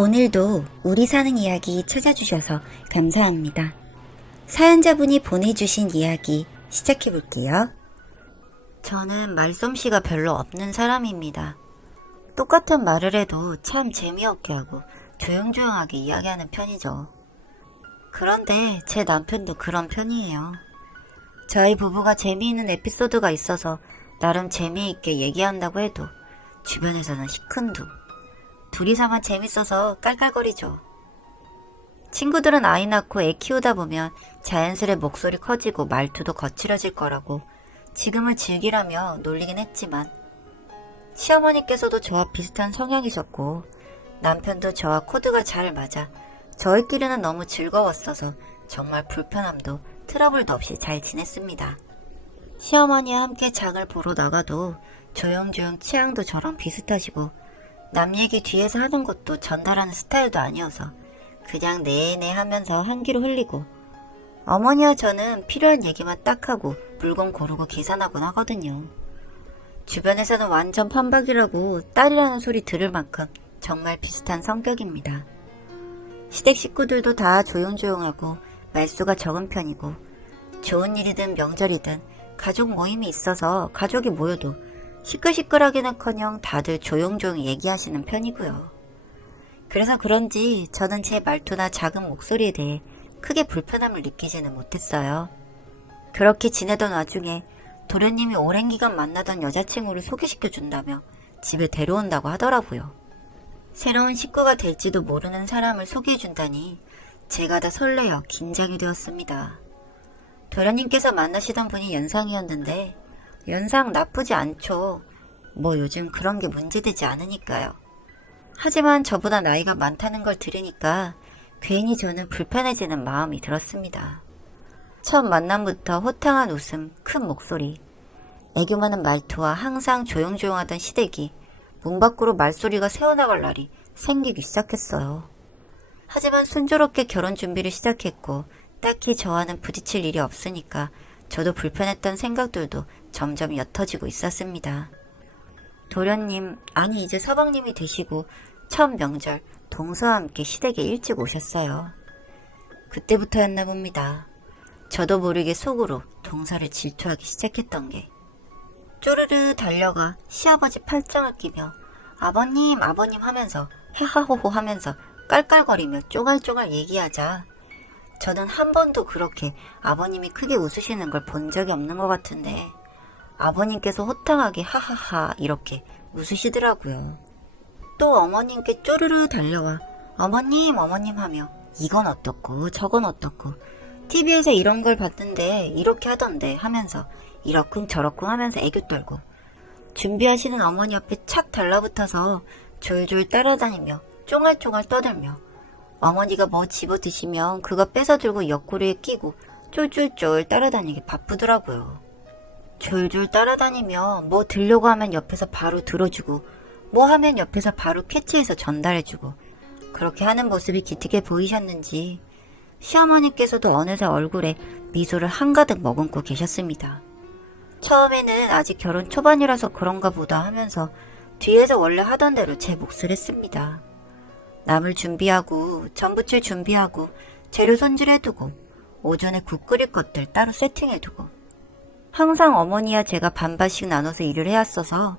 오늘도 우리 사는 이야기 찾아주셔서 감사합니다. 사연자분이 보내주신 이야기 시작해볼게요. 저는 말솜씨가 별로 없는 사람입니다. 똑같은 말을 해도 참 재미없게 하고 조용조용하게 이야기하는 편이죠. 그런데 제 남편도 그런 편이에요. 저희 부부가 재미있는 에피소드가 있어서 나름 재미있게 얘기한다고 해도 주변에서는 시큰둥. 둘이서만 재밌어서 깔깔거리죠. 친구들은 아이 낳고 애 키우다 보면 자연스레 목소리 커지고 말투도 거칠어질 거라고 지금을 즐기라며 놀리긴 했지만 시어머니께서도 저와 비슷한 성향이셨고 남편도 저와 코드가 잘 맞아 저희끼리는 너무 즐거웠어서 정말 불편함도 트러블도 없이 잘 지냈습니다. 시어머니와 함께 장을 보러 나가도 조용조용 취향도 저랑 비슷하시고 남 얘기 뒤에서 하는 것도 전달하는 스타일도 아니어서 그냥 네네 하면서 한기로 흘리고 어머니와 저는 필요한 얘기만 딱 하고 물건 고르고 계산하곤 하거든요. 주변에서는 완전 판박이라고 딸이라는 소리 들을 만큼 정말 비슷한 성격입니다. 시댁 식구들도 다 조용조용하고 말수가 적은 편이고 좋은 일이든 명절이든 가족 모임이 있어서 가족이 모여도 시끌시끌하기는커녕 다들 조용조용 얘기하시는 편이고요. 그래서 그런지 저는 제 말투나 작은 목소리에 대해 크게 불편함을 느끼지는 못했어요. 그렇게 지내던 와중에 도련님이 오랜 기간 만나던 여자친구를 소개시켜준다며 집에 데려온다고 하더라고요. 새로운 식구가 될지도 모르는 사람을 소개해준다니 제가 다 설레어 긴장이 되었습니다. 도련님께서 만나시던 분이 연상이었는데 연상 나쁘지 않죠. 뭐 요즘 그런 게 문제되지 않으니까요. 하지만 저보다 나이가 많다는 걸 들으니까 괜히 저는 불편해지는 마음이 들었습니다. 첫 만남부터 호탕한 웃음, 큰 목소리, 애교 많은 말투와 항상 조용조용하던 시댁이 문 밖으로 말소리가 새어나갈 날이 생기기 시작했어요. 하지만 순조롭게 결혼 준비를 시작했고 딱히 저와는 부딪힐 일이 없으니까 저도 불편했던 생각들도 점점 옅어지고 있었습니다. 도련님, 아니 이제 서방님이 되시고 첫 명절 동서와 함께 시댁에 일찍 오셨어요. 그때부터였나 봅니다. 저도 모르게 속으로 동서를 질투하기 시작했던 게 쪼르르 달려가 시아버지 팔짱을 끼며 아버님 아버님 하면서 헤하호호 하면서 깔깔거리며 쪼갈쪼갈 얘기하자 저는 한 번도 그렇게 아버님이 크게 웃으시는 걸 본 적이 없는 것 같은데 아버님께서 호탕하게 하하하 이렇게 웃으시더라고요. 또 어머님께 쪼르르 달려와 어머님 어머님 하며 이건 어떻고 저건 어떻고 TV에서 이런 걸 봤는데 이렇게 하던데 하면서 이러쿵 저러쿵 하면서 애교 떨고 준비하시는 어머니 앞에 착 달라붙어서 졸졸 따라다니며 쫑알쫑알 떠들며 어머니가 뭐 집어 드시면 그거 뺏어 들고 옆구리에 끼고 쫄쫄쫄 따라다니기 바쁘더라고요. 졸졸 따라다니며 뭐 들려고 하면 옆에서 바로 들어주고 뭐 하면 옆에서 바로 캐치해서 전달해주고 그렇게 하는 모습이 기특해 보이셨는지 시어머니께서도 어느새 얼굴에 미소를 한가득 머금고 계셨습니다. 처음에는 아직 결혼 초반이라서 그런가 보다 하면서 뒤에서 원래 하던 대로 제 몫을 했습니다. 나물 준비하고 전부칠 준비하고 재료 손질해두고 오전에 국 끓일 것들 따로 세팅해두고 항상 어머니와 제가 반반씩 나눠서 일을 해왔어서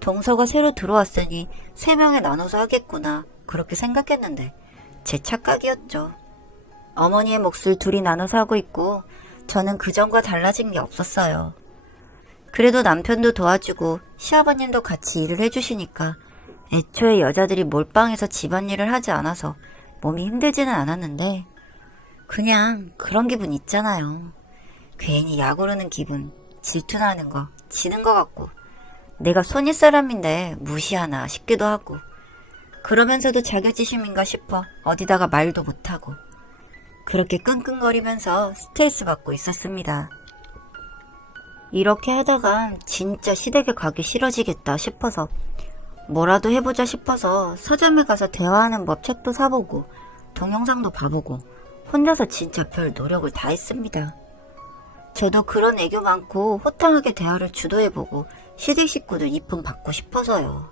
동서가 새로 들어왔으니 3명에 나눠서 하겠구나 그렇게 생각했는데 제 착각이었죠. 어머니의 몫을 둘이 나눠서 하고 있고 저는 그전과 달라진 게 없었어요. 그래도 남편도 도와주고 시아버님도 같이 일을 해주시니까 애초에 여자들이 몰빵해서 집안일을 하지 않아서 몸이 힘들지는 않았는데 그냥 그런 기분 있잖아요. 괜히 약 오르는 기분, 질투나는 거, 지는 거 같고 내가 손윗 사람인데 무시하나 싶기도 하고 그러면서도 자격지심인가 싶어 어디다가 말도 못하고 그렇게 끙끙거리면서 스트레스 받고 있었습니다. 이렇게 하다가 진짜 시댁에 가기 싫어지겠다 싶어서 뭐라도 해보자 싶어서 서점에 가서 대화하는 법 책도 사보고 동영상도 봐보고 혼자서 진짜 별 노력을 다 했습니다. 저도 그런 애교 많고 호탕하게 대화를 주도해보고 시댁 식구들 이쁨 받고 싶어서요.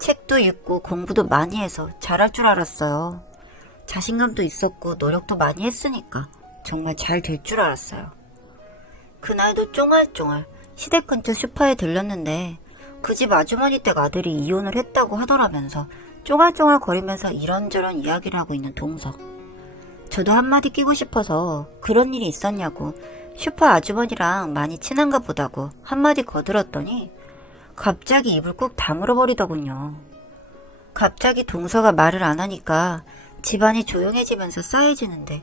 책도 읽고 공부도 많이 해서 잘할 줄 알았어요. 자신감도 있었고 노력도 많이 했으니까 정말 잘 될 줄 알았어요. 그날도 쫑알쫑알 시댁 근처 슈퍼에 들렸는데 그 집 아주머니 댁 아들이 이혼을 했다고 하더라면서 쫑알쫑알 거리면서 이런저런 이야기를 하고 있는 동서. 저도 한마디 끼고 싶어서 그런 일이 있었냐고 슈퍼 아주머니랑 많이 친한가 보다고 한마디 거들었더니 갑자기 입을 꾹 다물어 버리더군요. 갑자기 동서가 말을 안 하니까 집안이 조용해지면서 싸해지는데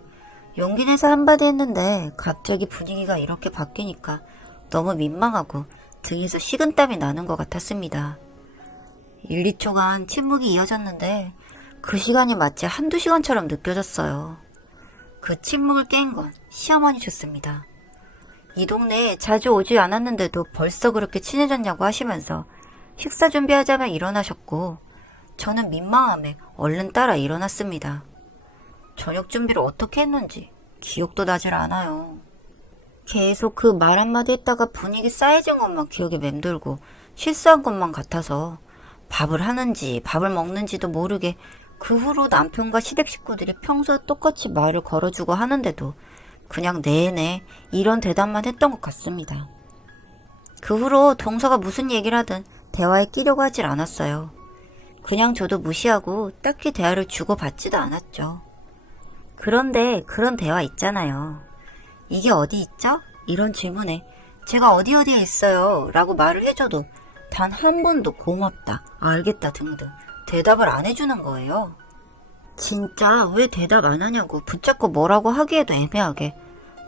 용기 내서 한마디 했는데 갑자기 분위기가 이렇게 바뀌니까 너무 민망하고 등에서 식은땀이 나는 것 같았습니다. 1, 2초간 침묵이 이어졌는데 그 시간이 마치 한두 시간처럼 느껴졌어요. 그 침묵을 깬 건 시어머니셨습니다. 이 동네에 자주 오지 않았는데도 벌써 그렇게 친해졌냐고 하시면서 식사 준비하자며 일어나셨고 저는 민망함에 얼른 따라 일어났습니다. 저녁 준비를 어떻게 했는지 기억도 나질 않아요. 계속 그 말 한마디 했다가 분위기 싸해진 것만 기억에 맴돌고 실수한 것만 같아서 밥을 하는지 밥을 먹는지도 모르게 그 후로 남편과 시댁 식구들이 평소와 똑같이 말을 걸어주고 하는데도 그냥 네네 이런 대답만 했던 것 같습니다. 그 후로 동서가 무슨 얘기를 하든 대화에 끼려고 하질 않았어요. 그냥 저도 무시하고 딱히 대화를 주고받지도 않았죠. 그런데 그런 대화 있잖아요. 이게 어디 있죠? 이런 질문에 제가 어디에 있어요 라고 말을 해줘도 단 한 번도 고맙다, 알겠다 등등 대답을 안 해주는 거예요. 진짜 왜 대답 안 하냐고 붙잡고 뭐라고 하기에도 애매하게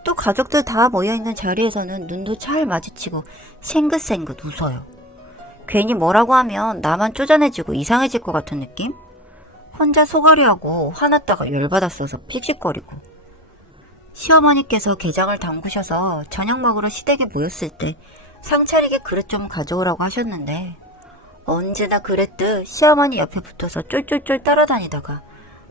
또 가족들 다 모여있는 자리에서는 눈도 잘 마주치고 생긋생긋 웃어요. 괜히 뭐라고 하면 나만 쪼잔해지고 이상해질 것 같은 느낌? 혼자 속앓이하고 화났다가 열받았어서 픽식거리고. 시어머니께서 게장을 담그셔서 저녁 먹으러 시댁에 모였을 때 상차리게 그릇 좀 가져오라고 하셨는데 언제나 그랬듯 시어머니 옆에 붙어서 쫄쫄쫄 따라다니다가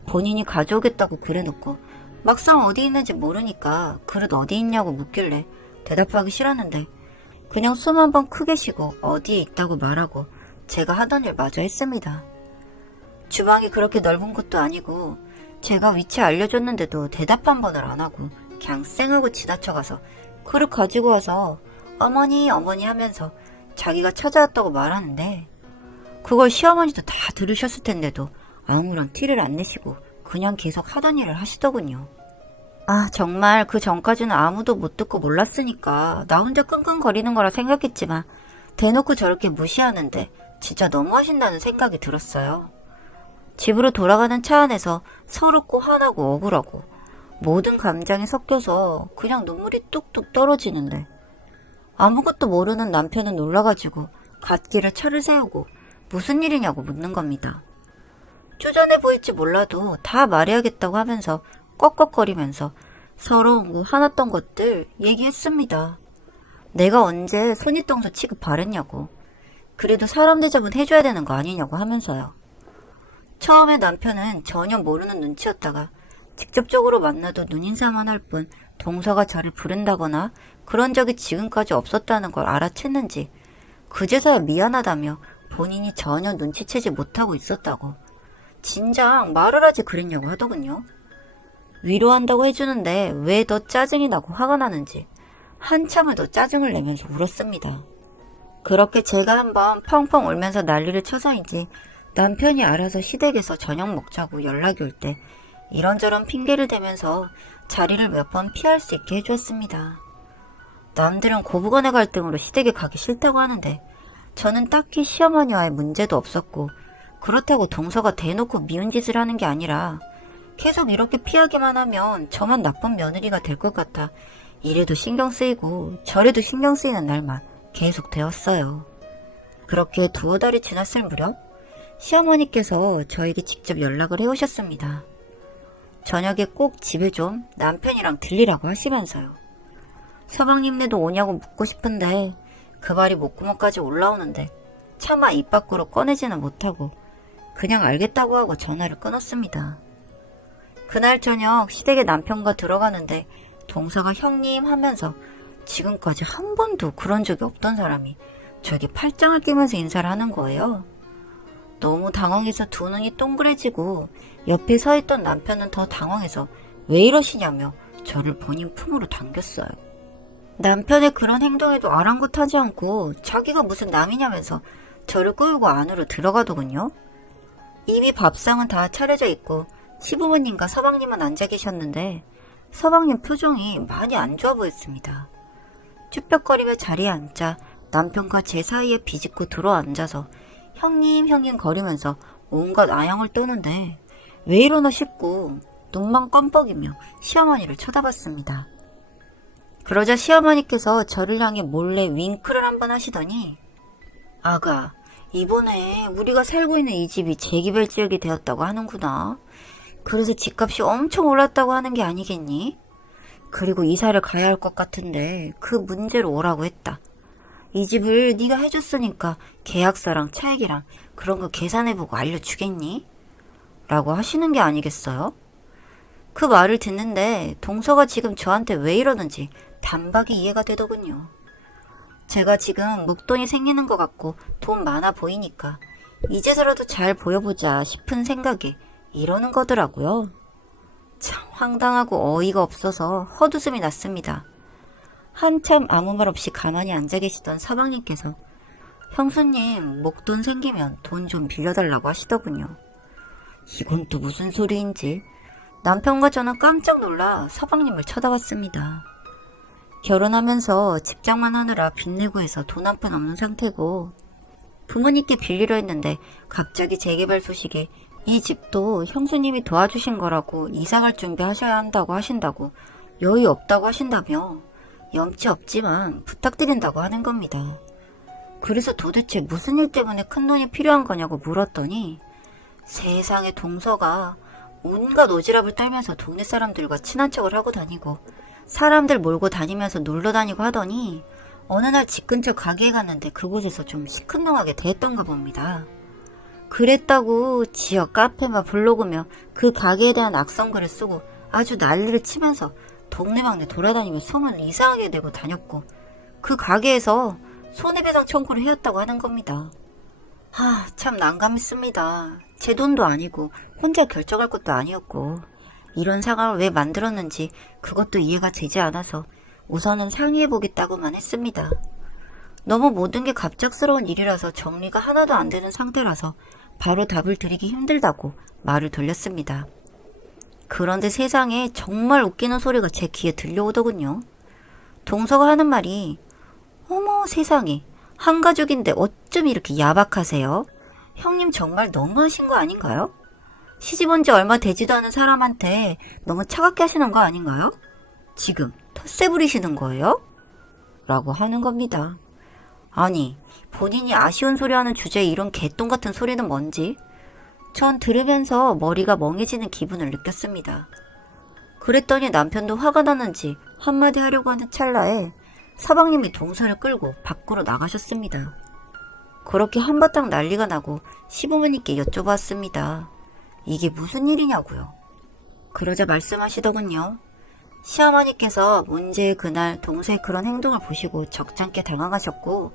본인이 가져오겠다고 그래놓고 막상 어디 있는지 모르니까 그릇 어디 있냐고 묻길래 대답하기 싫었는데 그냥 숨 한 번 크게 쉬고 어디에 있다고 말하고 제가 하던 일 마저 했습니다. 주방이 그렇게 넓은 곳도 아니고 제가 위치 알려줬는데도 대답 한 번을 안 하고 그냥 쌩하고 지나쳐가서 그릇 가지고 와서 어머니 하면서 자기가 찾아왔다고 말하는데 그걸 시어머니도 다 들으셨을 텐데도 아무런 티를 안 내시고 그냥 계속 하던 일을 하시더군요. 아 정말 그 전까지는 아무도 못 듣고 몰랐으니까 나 혼자 끙끙거리는 거라 생각했지만 대놓고 저렇게 무시하는데 진짜 너무하신다는 생각이 들었어요. 집으로 돌아가는 차 안에서 서럽고 화나고 억울하고 모든 감정이 섞여서 그냥 눈물이 뚝뚝 떨어지는데 아무것도 모르는 남편은 놀라가지고 갓길에 차를 세우고 무슨 일이냐고 묻는 겁니다. 쪼잔해 보일지 몰라도 다 말해야겠다고 하면서 꺽꺽거리면서 서러우고 화났던 것들 얘기했습니다. 내가 언제 손윗동서 취급 바랬냐고. 그래도 사람 대접은 해줘야 되는 거 아니냐고 하면서요. 처음에 남편은 전혀 모르는 눈치였다가 직접적으로 만나도 눈인사만 할 뿐 동서가 저를 부른다거나 그런 적이 지금까지 없었다는 걸 알아챘는지 그제서야 미안하다며 본인이 전혀 눈치채지 못하고 있었다고 진작 말을 하지 그랬냐고 하더군요. 위로한다고 해주는데 왜 더 짜증이 나고 화가 나는지 한참을 더 짜증을 내면서 울었습니다. 그렇게 제가 한번 펑펑 울면서 난리를 쳐서인지 남편이 알아서 시댁에서 저녁 먹자고 연락이 올 때 이런저런 핑계를 대면서 자리를 몇 번 피할 수 있게 해주었습니다. 남들은 고부간의 갈등으로 시댁에 가기 싫다고 하는데 저는 딱히 시어머니와의 문제도 없었고 그렇다고 동서가 대놓고 미운 짓을 하는 게 아니라 계속 이렇게 피하기만 하면 저만 나쁜 며느리가 될 것 같아 이래도 신경 쓰이고 저래도 신경 쓰이는 날만 계속 되었어요. 그렇게 두어 달이 지났을 무렵 시어머니께서 저에게 직접 연락을 해오셨습니다. 저녁에 꼭 집에 좀 남편이랑 들리라고 하시면서요. 서방님네도 오냐고 묻고 싶은데 그 말이 목구멍까지 올라오는데 차마 입 밖으로 꺼내지는 못하고 그냥 알겠다고 하고 전화를 끊었습니다. 그날 저녁 시댁에 남편과 들어가는데 동서가 형님 하면서 지금까지 한 번도 그런 적이 없던 사람이 저에게 팔짱을 끼면서 인사를 하는 거예요. 너무 당황해서 두 눈이 동그래지고 옆에 서 있던 남편은 더 당황해서 왜 이러시냐며 저를 본인 품으로 당겼어요. 남편의 그런 행동에도 아랑곳하지 않고 자기가 무슨 남이냐면서 저를 끌고 안으로 들어가더군요. 이미 밥상은 다 차려져 있고 시부모님과 서방님은 앉아 계셨는데 서방님 표정이 많이 안 좋아 보였습니다. 쭈뼛거리며 자리에 앉자 남편과 제 사이에 비집고 들어앉아서 형님 거리면서 온갖 아양을 떠는데 왜 이러나 싶고 눈만 껌뻑이며 시어머니를 쳐다봤습니다. 그러자 시어머니께서 저를 향해 몰래 윙크를 한번 하시더니 아가, 이번에 우리가 살고 있는 이 집이 재개발지역이 되었다고 하는구나. 그래서 집값이 엄청 올랐다고 하는 게 아니겠니? 그리고 이사를 가야 할 것 같은데 그 문제로 오라고 했다. 이 집을 네가 해줬으니까 계약서랑 차액이랑 그런 거 계산해보고 알려주겠니? 라고 하시는 게 아니겠어요? 그 말을 듣는데 동서가 지금 저한테 왜 이러는지 단박에 이해가 되더군요. 제가 지금 목돈이 생기는 것 같고 돈 많아 보이니까 이제서라도 잘 보여보자 싶은 생각에 이러는 거더라고요. 참 황당하고 어이가 없어서 헛웃음이 났습니다. 한참 아무 말 없이 가만히 앉아 계시던 서방님께서 형수님 목돈 생기면 돈 좀 빌려달라고 하시더군요. 이건 또 무슨 소리인지 남편과 저는 깜짝 놀라 서방님을 쳐다봤습니다. 결혼하면서 직장만 하느라 빚내고 해서 돈 한 푼 없는 상태고 부모님께 빌리려 했는데 갑자기 재개발 소식에 이 집도 형수님이 도와주신 거라고 이사갈 준비하셔야 한다고 하신다고 여유 없다고 하신다며 염치 없지만 부탁드린다고 하는 겁니다. 그래서 도대체 무슨 일 때문에 큰 돈이 필요한 거냐고 물었더니 세상에 동서가 온갖 오지랖을 떨면서 동네 사람들과 친한 척을 하고 다니고 사람들 몰고 다니면서 놀러 다니고 하더니 어느 날 집 근처 가게에 갔는데 그곳에서 좀 시큰둥하게 대했던가 봅니다. 그랬다고 지역 카페나 블로그며 그 가게에 대한 악성글을 쓰고 아주 난리를 치면서 동네방네 돌아다니며 소문을 이상하게 내고 다녔고 그 가게에서 손해배상 청구를 해왔다고 하는 겁니다. 참 난감했습니다. 제 돈도 아니고 혼자 결정할 것도 아니었고 이런 상황을 왜 만들었는지 그것도 이해가 되지 않아서 우선은 상의해보겠다고만 했습니다. 너무 모든 게 갑작스러운 일이라서 정리가 하나도 안 되는 상태라서 바로 답을 드리기 힘들다고 말을 돌렸습니다. 그런데 세상에 정말 웃기는 소리가 제 귀에 들려오더군요. 동서가 하는 말이 어머 세상에 한 가족인데 어쩜 이렇게 야박하세요? 형님 정말 너무하신 거 아닌가요? 시집 온 지 얼마 되지도 않은 사람한테 너무 차갑게 하시는 거 아닌가요? 지금 텃세 부리시는 거예요? 라고 하는 겁니다. 아니 본인이 아쉬운 소리 하는 주제에 이런 개똥 같은 소리는 뭔지 전 들으면서 머리가 멍해지는 기분을 느꼈습니다. 그랬더니 남편도 화가 났는지 한마디 하려고 하는 찰나에 서방님이 동서를 끌고 밖으로 나가셨습니다. 그렇게 한바탕 난리가 나고 시부모님께 여쭤봤습니다. 이게 무슨 일이냐고요. 그러자 말씀하시더군요. 시어머니께서 문제의 그날 동서의 그런 행동을 보시고 적잖게 당황하셨고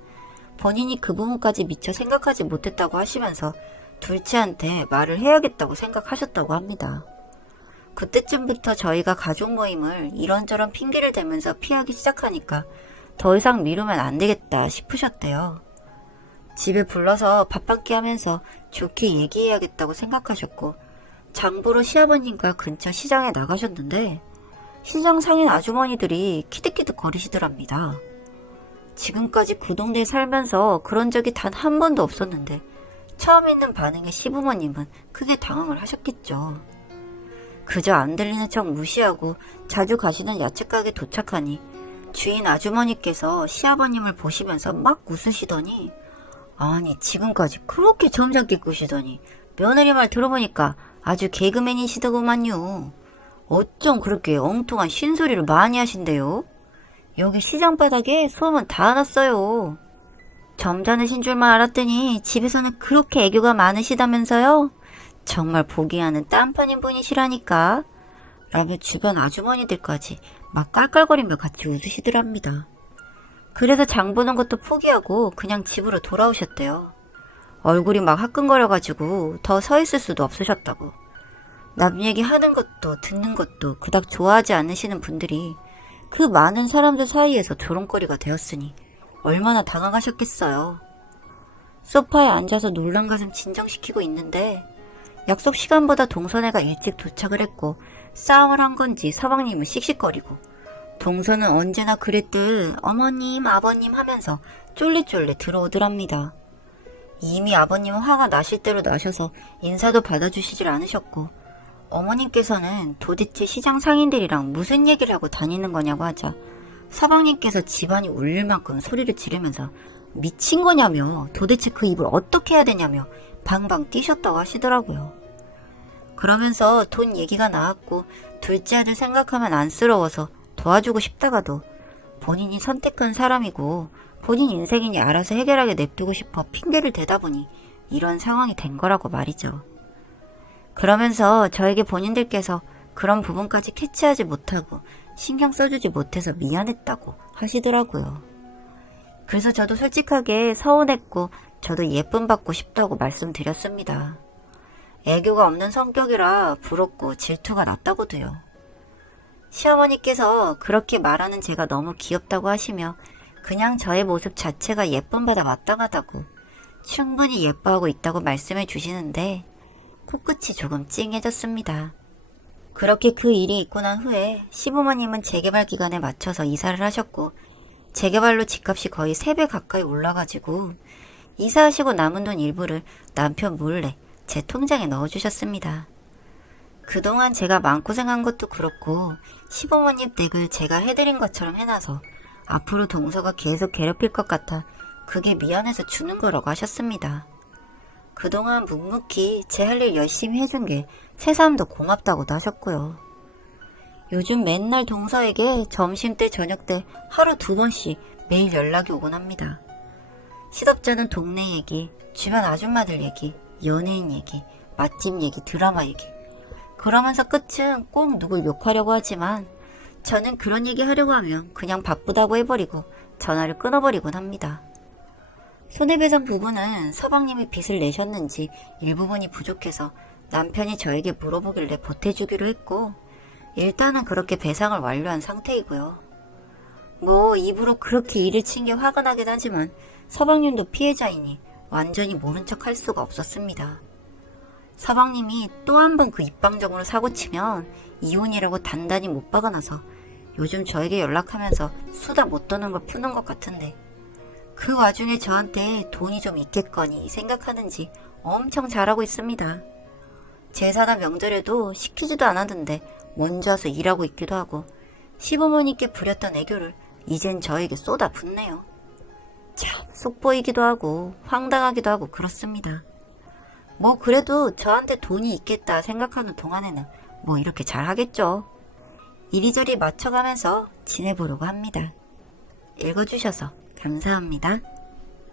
본인이 그 부분까지 미처 생각하지 못했다고 하시면서 둘째한테 말을 해야겠다고 생각하셨다고 합니다. 그때쯤부터 저희가 가족 모임을 이런저런 핑계를 대면서 피하기 시작하니까 더 이상 미루면 안 되겠다 싶으셨대요. 집에 불러서 밥 한 끼 하면서 좋게 얘기해야겠다고 생각하셨고 장보러 시아버님과 근처 시장에 나가셨는데 시장 상인 아주머니들이 키득키득 거리시더랍니다. 지금까지 그 동네에 살면서 그런 적이 단 한 번도 없었는데 처음 있는 반응에 시부모님은 크게 당황을 하셨겠죠. 그저 안 들리는 척 무시하고 자주 가시는 야채가게 도착하니 주인 아주머니께서 시아버님을 보시면서 막 웃으시더니 아니 지금까지 그렇게 점잖게 끄시더니 며느리 말 들어보니까 아주 개그맨이시더구만요. 어쩜 그렇게 엉뚱한 쉰소리를 많이 하신대요. 여기 시장 바닥에 소문 다 났어요. 점잖으신 줄만 알았더니 집에서는 그렇게 애교가 많으시다면서요? 정말 보기 하는 딴판인 분이시라니까. 라며 주변 아주머니들까지 막 깔깔거리며 같이 웃으시더랍니다. 그래서 장 보는 것도 포기하고 그냥 집으로 돌아오셨대요. 얼굴이 막 화끈거려가지고 더 서 있을 수도 없으셨다고. 남 얘기 하는 것도 듣는 것도 그닥 좋아하지 않으시는 분들이 그 많은 사람들 사이에서 조롱거리가 되었으니 얼마나 당황하셨겠어요. 소파에 앉아서 놀란 가슴 진정시키고 있는데 약속 시간보다 동선애가 일찍 도착을 했고 싸움을 한 건지 서방님은 씩씩거리고 동선은 언제나 그랬듯 어머님 아버님 하면서 쫄래쫄래 들어오더랍니다. 이미 아버님은 화가 나실 대로 나셔서 인사도 받아주시질 않으셨고 어머님께서는 도대체 시장 상인들이랑 무슨 얘기를 하고 다니는 거냐고 하자 서방님께서 집안이 울릴 만큼 소리를 지르면서 미친 거냐며 도대체 그 입을 어떻게 해야 되냐며 방방 뛰셨다고 하시더라고요. 그러면서 돈 얘기가 나왔고 둘째 아들 생각하면 안쓰러워서 도와주고 싶다가도 본인이 선택한 사람이고 본인 인생이니 알아서 해결하게 냅두고 싶어 핑계를 대다 보니 이런 상황이 된 거라고 말이죠. 그러면서 저에게 본인들께서 그런 부분까지 캐치하지 못하고 신경 써주지 못해서 미안했다고 하시더라고요. 그래서 저도 솔직하게 서운했고 저도 예쁨 받고 싶다고 말씀드렸습니다. 애교가 없는 성격이라 부럽고 질투가 났다고도요. 시어머니께서 그렇게 말하는 제가 너무 귀엽다고 하시며 그냥 저의 모습 자체가 예쁨받아 마땅하다고 충분히 예뻐하고 있다고 말씀해 주시는데 코끝이 조금 찡해졌습니다. 그렇게 그 일이 있고 난 후에 시부모님은 재개발 기간에 맞춰서 이사를 하셨고 재개발로 집값이 거의 3배 가까이 올라가지고 이사하시고 남은 돈 일부를 남편 몰래 제 통장에 넣어주셨습니다. 그동안 제가 마음고생한 것도 그렇고 시부모님 댁을 제가 해드린 것처럼 해놔서 앞으로 동서가 계속 괴롭힐 것 같아 그게 미안해서 주는 거라고 하셨습니다. 그동안 묵묵히 제 할 일 열심히 해준 게 새삼도 고맙다고도 하셨고요. 요즘 맨날 동서에게 점심때 저녁때 하루 2번씩 매일 연락이 오곤 합니다. 시덥잖은 동네 얘기, 주변 아줌마들 얘기, 연예인 얘기, 맛집 얘기, 드라마 얘기. 그러면서 끝은 꼭 누굴 욕하려고 하지만 저는 그런 얘기 하려고 하면 그냥 바쁘다고 해버리고 전화를 끊어버리곤 합니다. 손해배상 부분은 서방님이 빚을 내셨는지 일부분이 부족해서 남편이 저에게 물어보길래 보태주기로 했고 일단은 그렇게 배상을 완료한 상태이고요. 뭐 입으로 그렇게 일을 친 게 화가 나긴 하지만 서방님도 피해자이니 완전히 모른 척 할 수가 없었습니다. 서방님이 또 한 번 그 입방정으로 사고치면 이혼이라고 단단히 못 박아놔서 요즘 저에게 연락하면서 수다 못 떠는 걸 푸는 것 같은데 그 와중에 저한테 돈이 좀 있겠거니 생각하는지 엄청 잘하고 있습니다. 제사나 명절에도 시키지도 않았는데 먼저 와서 일하고 있기도 하고 시부모님께 부렸던 애교를 이젠 저에게 쏟아붓네요. 참 속보이기도 하고 황당하기도 하고 그렇습니다. 뭐 그래도 저한테 돈이 있겠다 생각하는 동안에는 뭐 이렇게 잘하겠죠. 이리저리 맞춰가면서 지내보려고 합니다. 읽어주셔서 감사합니다.